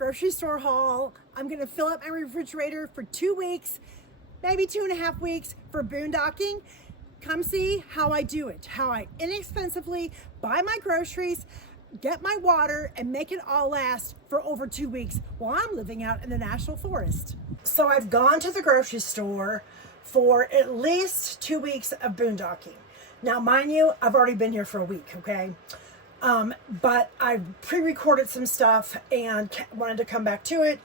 grocery store haul. I'm gonna fill up my refrigerator for 2 weeks, maybe 2.5 weeks for boondocking. Come see how I do it, how I inexpensively buy my groceries, get my water, and make it all last for over 2 weeks while I'm living out in the National Forest. So I've gone to the grocery store for at least 2 weeks of boondocking. Now, mind you, I've already been here for a week, okay? But I pre-recorded some stuff and wanted to come back to it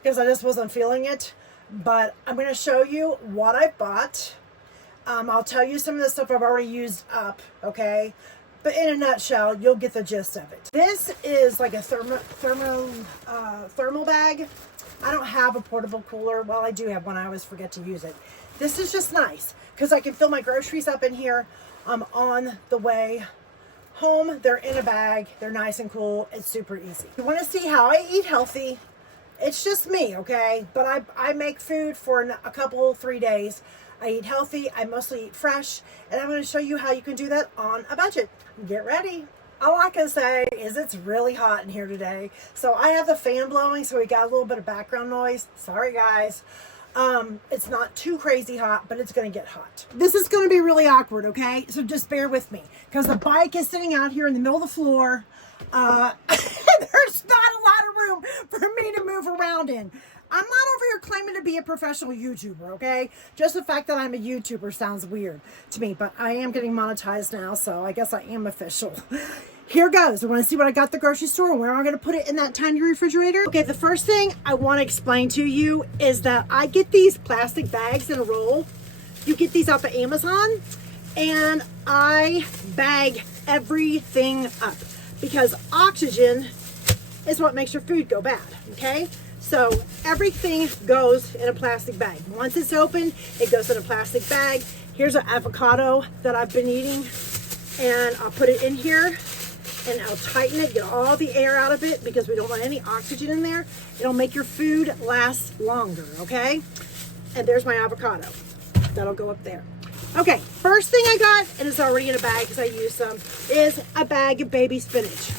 because I just wasn't feeling it. But I'm going to show you what I bought. I'll tell you some of the stuff I've already used up, okay? But in a nutshell, you'll get the gist of it. This is like a thermal bag. I don't have a portable cooler. Well, I do have one. I always forget to use it. This is just nice because I can fill my groceries up in here on the way home. They're in a bag. They're nice and cool. It's super easy. You want to see how I eat healthy? It's just me, okay? But I make food for a couple, 3 days. I eat healthy. I mostly eat fresh. And I'm going to show you how you can do that on a budget. Get ready. All I can say is it's really hot in here today. So I have the fan blowing, so we got a little bit of background noise. Sorry, guys. It's not too crazy hot, but it's going to get hot. This is going to be really awkward, okay? So just bear with me because the bike is sitting out here in the middle of the floor. There's not a lot of room for me to move around in. I'm not over here claiming to be a professional YouTuber, okay? Just the fact that I'm a YouTuber sounds weird to me, but I am getting monetized now, so I guess I am official. Here goes. I want to see what I got at the grocery store and where I'm going to put it in that tiny refrigerator. Okay, the first thing I want to explain to you is that I get these plastic bags in a roll. You get these off of Amazon, and I bag everything up because oxygen is what makes your food go bad, okay? So everything goes in a plastic bag. Once it's open, it goes in a plastic bag. Here's an avocado that I've been eating, and I'll put it in here. And I'll tighten it, get all the air out of it because we don't want any oxygen in there. It'll make your food last longer, okay? And there's my avocado. That'll go up there. Okay, first thing I got, and it's already in a bag because I used some, is a bag of baby spinach.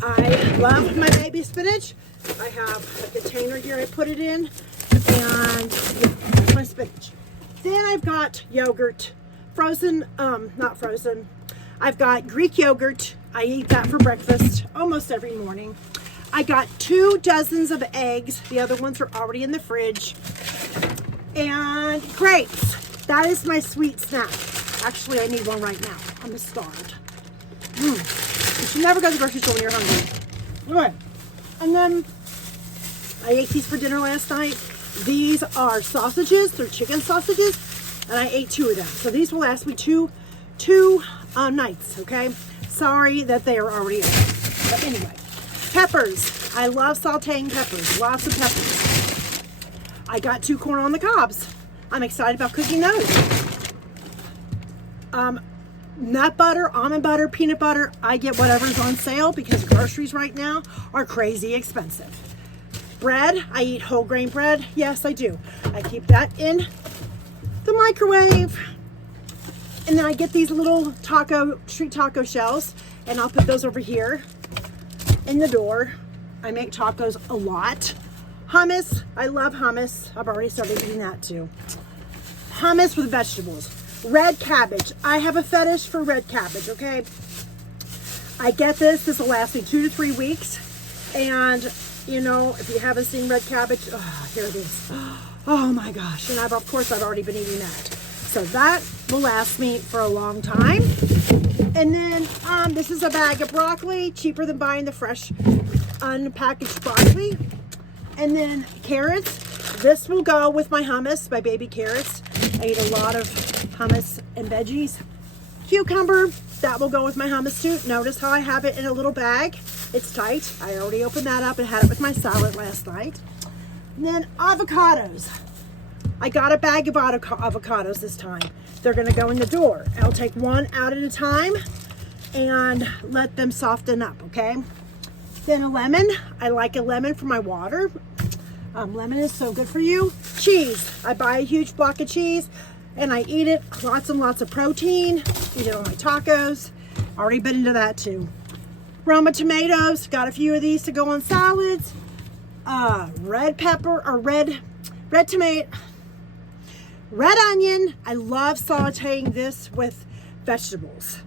I love my baby spinach. I have a container here I put it in, and that's my spinach. Then I've got yogurt, frozen, not frozen. I've got Greek yogurt. I eat that for breakfast almost every morning. I got 2 dozens of eggs. The other ones are already in the fridge. And grapes. That is my sweet snack. Actually, I need one right now. I'm starved. You should never go to the grocery store when you're hungry. Okay. And then I ate these for dinner last night. These are sausages. They're chicken sausages. And I ate 2 of them. So these will last me two nights, okay? Sorry that they are already open. But anyway, peppers. I love sauteing peppers. Lots of peppers. I got 2 corn on the cobs. I'm excited about cooking those. Nut butter, almond butter, peanut butter. I get whatever's on sale because groceries right now are crazy expensive. Bread. I eat whole grain bread. Yes, I do. I keep that in the microwave. And then I get these little street taco shells, and I'll put those over here in the door. I make tacos a lot. Hummus, I love hummus. I've already started eating that too. Hummus with vegetables. Red cabbage. I have a fetish for red cabbage, okay? I get this. This will last me 2 to 3 weeks. And, you know, if you haven't seen red cabbage, here it is. Oh my gosh. And of course, I've already been eating that. So that will last me for a long time. And then this is a bag of broccoli, cheaper than buying the fresh unpackaged broccoli. And then carrots. This will go with my hummus, my baby carrots. I eat a lot of hummus and veggies. Cucumber, that will go with my hummus too. Notice how I have it in a little bag. It's tight. I already opened that up and had it with my salad last night. And then avocados. I got a bag of avocados this time. They're going to go in the door. I'll take one out at a time and let them soften up, okay? Then a lemon. I like a lemon for my water. Lemon is so good for you. Cheese. I buy a huge block of cheese and I eat it. Lots and lots of protein. Eat it on my tacos. Already been into that too. Roma tomatoes. Got a few of these to go on salads. red pepper or red tomato, red onion. I love sauteing this with vegetables.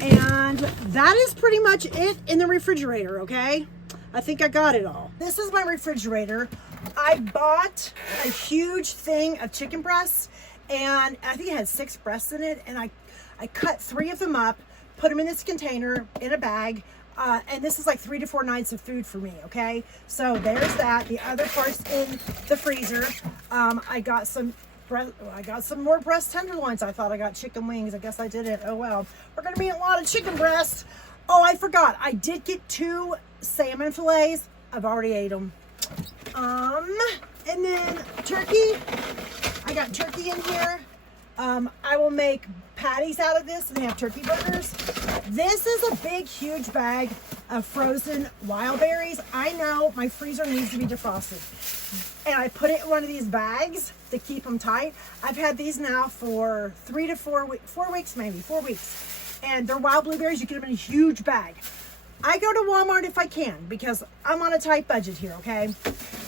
And that is pretty much it in the refrigerator, okay? I think I got it all. This is my refrigerator. I bought a huge thing of chicken breasts, and I think it had 6 breasts in it, and I cut 3 of them up, put them in this container in a bag, and this is like 3 to 4 nights of food for me, okay? So there's that. The other part's in the freezer. I got some more breast tenderloins. I thought I got chicken wings. I guess I didn't. Oh well. We're gonna be eating a lot of chicken breasts. Oh, I forgot. I did get 2 salmon fillets. I've already ate them. And then turkey. I got turkey in here. I will make patties out of this and have turkey burgers. This is a big, huge bag of frozen wild berries. I know my freezer needs to be defrosted. And I put it in one of these bags to keep them tight. I've had these now for 3 to 4 weeks, 4 weeks maybe, 4 weeks. And they're wild blueberries. You get them in a huge bag. I go to Walmart if I can because I'm on a tight budget here, okay?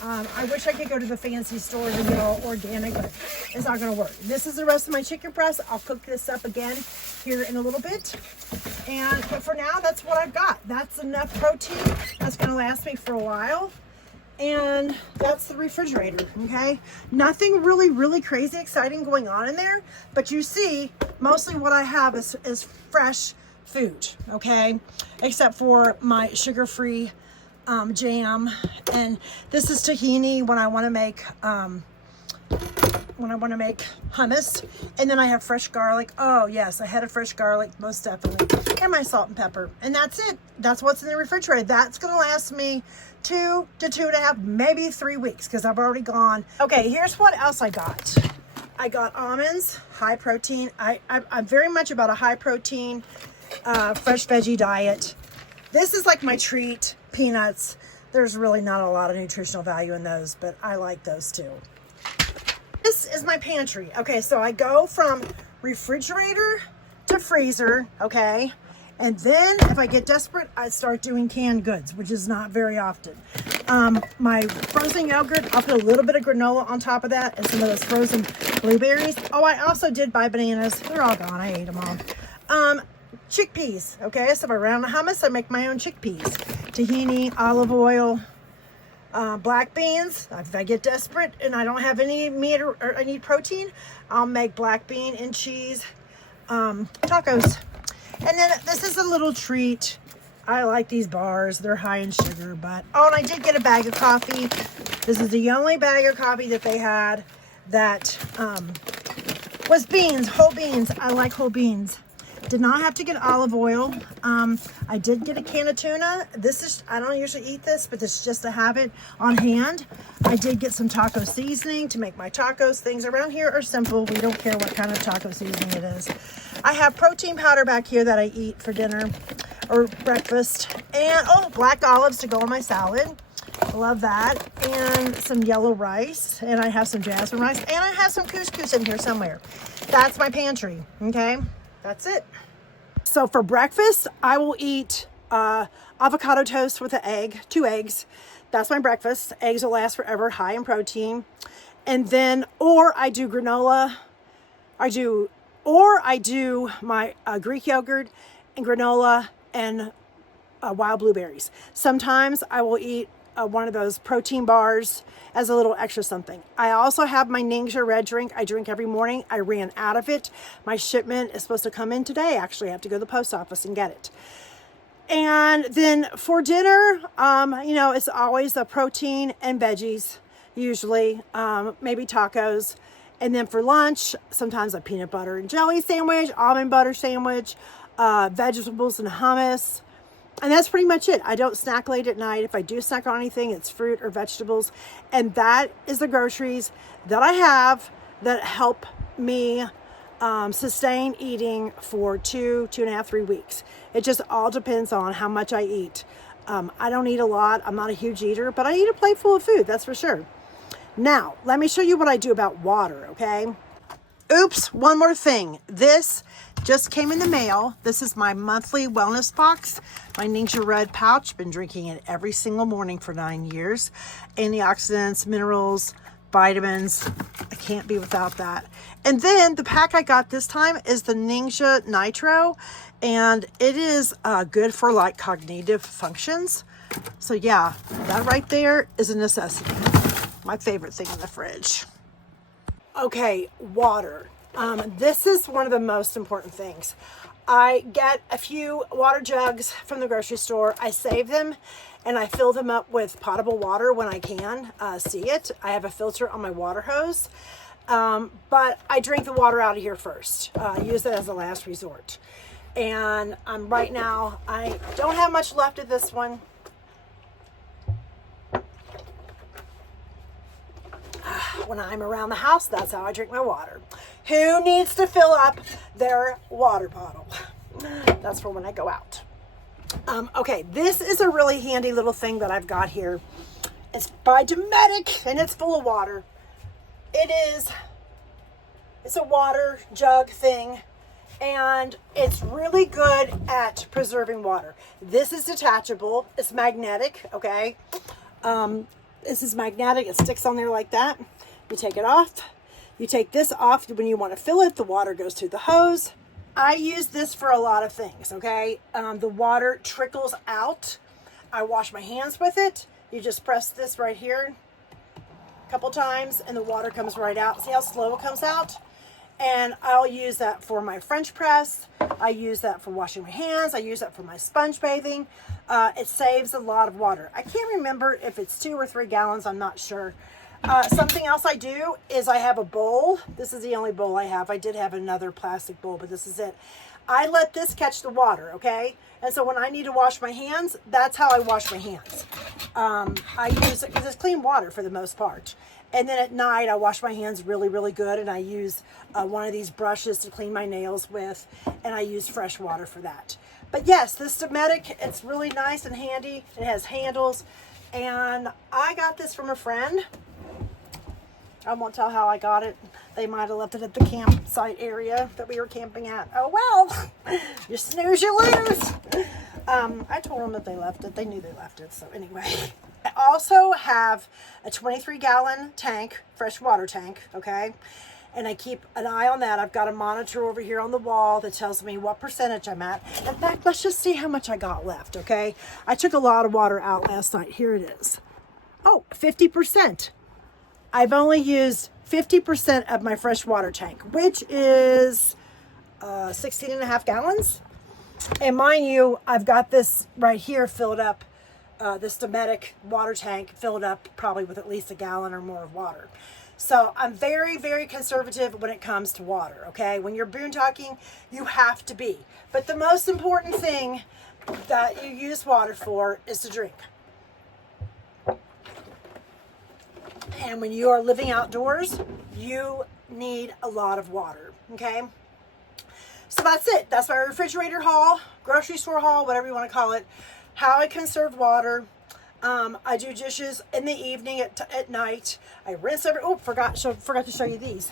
I wish I could go to the fancy store to get all organic, but it's not gonna work. This is the rest of my chicken breast. I'll cook this up again here in a little bit. But for now, that's what I've got. That's enough protein. That's gonna last me for a while. And that's the refrigerator, okay? Nothing really crazy exciting going on in there, but you see, mostly what I have is fresh food, okay? Except for my sugar-free jam, and this is tahini when I want to make hummus, and then I have fresh garlic. Oh yes, I had a fresh garlic, most definitely, and my salt and pepper, and that's it. That's what's in the refrigerator. That's gonna last me 2 to 2.5, maybe 3 weeks because I've already gone. Okay, here's what else I got. I got almonds, high protein. I'm very much about a high protein, fresh veggie diet. This is like my treat. Peanuts. There's really not a lot of nutritional value in those, but I like those too. This is my pantry. Okay, so I go from refrigerator to freezer, okay? And then if I get desperate, I start doing canned goods, which is not very often. My frozen yogurt, I'll put a little bit of granola on top of that and some of those frozen blueberries. Oh, I also did buy bananas. They're all gone. I ate them all. Chickpeas, okay? So if I run out of hummus, I make my own chickpeas. Tahini, olive oil, black beans. If I get desperate and I don't have any meat or I need protein, I'll make black bean and cheese tacos. And then this is a little treat. I like these bars. They're high in sugar, but oh, and I did get a bag of coffee. This is the only bag of coffee that they had that was beans, whole beans. I like whole beans. Did not have to get olive oil. I did get a can of tuna. This is, I don't usually eat this, but this is just to have it on hand. I did get some taco seasoning to make my tacos. Things around here are simple. We don't care what kind of taco seasoning it is. I have protein powder back here that I eat for dinner or breakfast. And, oh, black olives to go on my salad. Love that. And some yellow rice. And I have some jasmine rice. And I have some couscous in here somewhere. That's my pantry, okay? That's it. So for breakfast, I will eat avocado toast with an egg, 2 eggs. That's my breakfast. Eggs will last forever, high in protein. And then, or I do granola. I do my Greek yogurt and granola and wild blueberries. Sometimes I will eat one of those protein bars as a little extra something. I also have my Ningxia red drink I drink every morning. I ran out of it. My shipment is supposed to come in today. Actually, I have to go to the post office and get it. And then for dinner, you know, it's always the protein and veggies, usually, maybe tacos. And then for lunch, sometimes a peanut butter and jelly sandwich, almond butter sandwich, vegetables and hummus. And that's pretty much it. I don't snack late at night. If I do snack on anything, it's fruit or vegetables. And that is the groceries that I have that help me sustain eating for 2.5, 3 weeks. It just all depends on how much I eat. I don't eat a lot. I'm not a huge eater, but I eat a plate full of food, that's for sure. Now, let me show you what I do about water, okay? Oops, one more thing. This just came in the mail. This is my monthly wellness box. My Ninja Red pouch. Been drinking it every single morning for 9 years. Antioxidants, minerals, vitamins. I can't be without that. And then the pack I got this time is the Ninja Nitro, and it is good for like cognitive functions. So yeah, that right there is a necessity. My favorite thing in the fridge. Okay, water. This is one of the most important things. I get a few water jugs from the grocery store. I save them and I fill them up with potable water when I can see it. I have a filter on my water hose, but I drink the water out of here first. I use it as a last resort. And right now, I don't have much left of this one. When I'm around the house, that's how I drink my water. Who needs to fill up their water bottle? That's for when I go out. Okay, this is a really handy little thing that I've got here. It's by Dometic, and it's full of water. It's a water jug thing, and it's really good at preserving water. This is detachable. It's magnetic, okay? This is magnetic. It sticks on there like that. You take it off. You take this off when you want to fill it. The water goes through the hose. I use this for a lot of things, okay? The water trickles out. I wash my hands with it. You just press this right here a couple times and the water comes right out. See how slow it comes out? And I'll use that for my French press. I use that for washing my hands. I use that for my sponge bathing. It saves a lot of water. I can't remember if it's 2 or 3 gallons. I'm not sure. Something else I do is I have a bowl. This is the only bowl I have. I did have another plastic bowl, but this is it. I let this catch the water, okay? And so when I need to wash my hands, that's how I wash my hands. I use it because it's clean water for the most part. And then at night, I wash my hands really, really good. And I use one of these brushes to clean my nails with. And I use fresh water for that. But yes, this Dometic, it's really nice and handy. It has handles. And I got this from a friend. I won't tell how I got it. They might have left it at the campsite area that we were camping at. Oh, well, you snooze, you lose. I told them that they left it. They knew they left it. So anyway, I also have a 23-gallon tank, fresh water tank, okay? And I keep an eye on that. I've got a monitor over here on the wall that tells me what percentage I'm at. In fact, let's just see how much I got left, okay? I took a lot of water out last night. Here it is. Oh, 50%. I've only used 50% of my fresh water tank, which is 16.5 gallons. And mind you, I've got this right here filled up, this Dometic water tank filled up probably with at least a gallon or more of water. So I'm very, very conservative when it comes to water, okay? When you're boondocking, you have to be. But the most important thing that you use water for is to drink. And when you are living outdoors, you need a lot of water, okay? So that's it. That's my refrigerator haul, grocery store haul, whatever you want to call it. How I conserve water. I do dishes in the evening at night. I rinse over. Oh, forgot to show you these.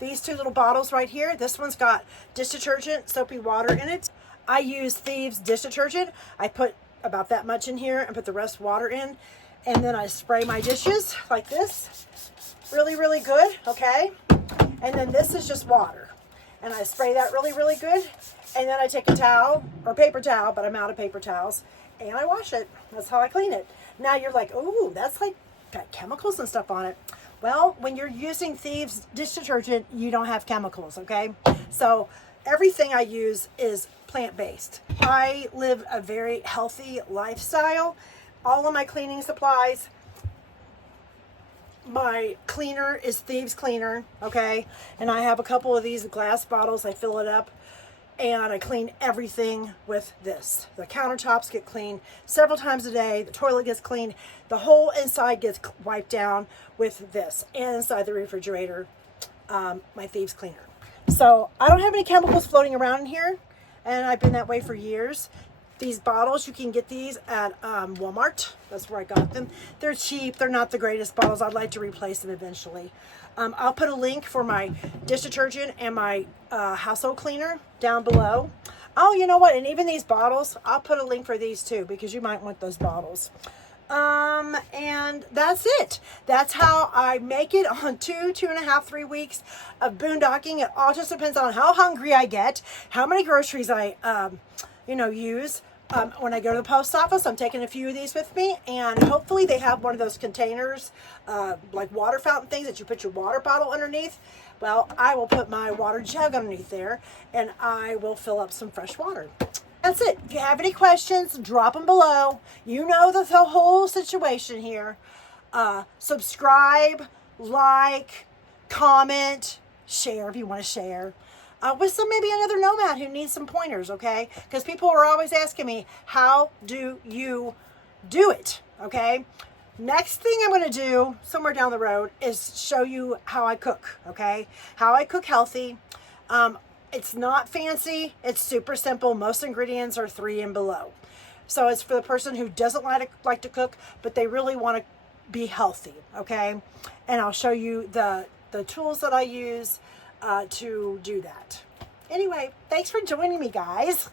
These 2 little bottles right here. This one's got dish detergent, soapy water in it. I use Thieves dish detergent. I put about that much in here and put the rest water in. And then I spray my dishes like this. Really, really good, okay? And then this is just water. And I spray that really, really good. And then I take a towel, or paper towel, but I'm out of paper towels, and I wash it. That's how I clean it. Now you're like, oh, that's like got chemicals and stuff on it. Well, when you're using Thieves dish detergent, you don't have chemicals, okay? So everything I use is plant-based. I live a very healthy lifestyle. All of my cleaning supplies, my cleaner is Thieves cleaner, okay? And I have a couple of these glass bottles. I fill it up and I clean everything with this. The countertops get cleaned several times a day. The toilet gets cleaned. The whole inside gets wiped down with this. And inside the refrigerator, my Thieves cleaner. So I don't have any chemicals floating around in here, and I've been that way for years. These bottles, you can get these at Walmart. That's where I got them. They're cheap. They're not the greatest bottles. I'd like to replace them eventually. I'll put a link for my dish detergent and my household cleaner down below. Oh, you know what? And even these bottles, I'll put a link for these too, because you might want those bottles. And that's it. That's how I make it on 2.5, 3 weeks of boondocking. It all just depends on how hungry I get, how many groceries I, use. When I go to the post office, I'm taking a few of these with me, and hopefully they have one of those containers, like water fountain things that you put your water bottle underneath. Well, I will put my water jug underneath there, and I will fill up some fresh water. That's it. If you have any questions, drop them below. You know the whole situation here. Subscribe, like, comment, share if you want to share. With maybe another nomad who needs some pointers, okay? Because people are always asking me, how do you do it, okay? Next thing I'm going to do somewhere down the road is show you how I cook, okay? How I cook healthy. It's not fancy. It's super simple. Most ingredients are 3 and below. So it's for the person who doesn't like to cook, but they really want to be healthy, okay? And I'll show you the tools that I use to do that. Anyway, thanks for joining me, guys.